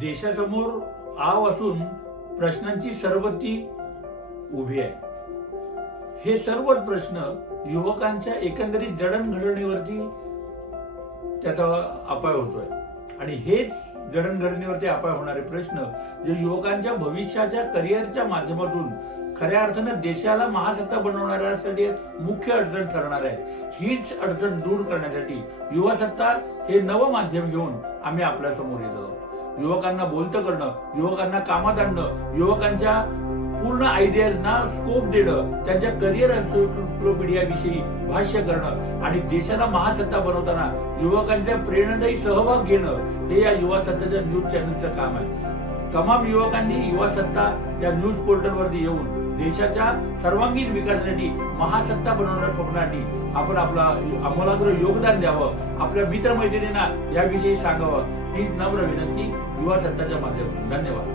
देशासमोर आव असून प्रश्नांची सरबत्ती उभी आहे. हे सर्वच प्रश्न युवकांच्या एकंदरीत जडणघडणीवरती त्याचा अपाय होतोय आणि हेच जडणघडणीवरती अपाय होणारे प्रश्न जे युवकांच्या भविष्याच्या करिअरच्या माध्यमातून खऱ्या अर्थानं देशाला महासत्ता बनवणाऱ्यासाठी मुख्य अडचण ठरणार आहे. हीच अडचण दूर करण्यासाठी युवा सत्ता हे नवं माध्यम घेऊन आम्ही आपल्या समोर येत आहोत. युवकांना बोलतं करणं, युवकांना कामात आणणं, युवकांच्या पूर्ण आयडियाजना स्कोप देणं, त्यांच्या करिअर एन्सायक्लोपीडियाविषयी भाष्य करणं आणि देशाला महासत्ता बनवताना युवकांच्या प्रेरणादायी सहभाग घेणं हे या युवा सत्ताच्या न्यूज चॅनलचं काम आहे. तमाम युवकांनी युवा सत्ता या न्यूज पोर्टलवरती येऊन देशाच्या सर्वांगीण विकासासाठी महासत्ता बनवण्याच्या स्वप्नासाठी आपण आपला आमूलाग्र योगदान द्यावं, आपल्या मित्रमैत्रिणींना याविषयी सांगावं ही नम्र विनंती युवा सत्ताच्या माध्यमातून. धन्यवाद.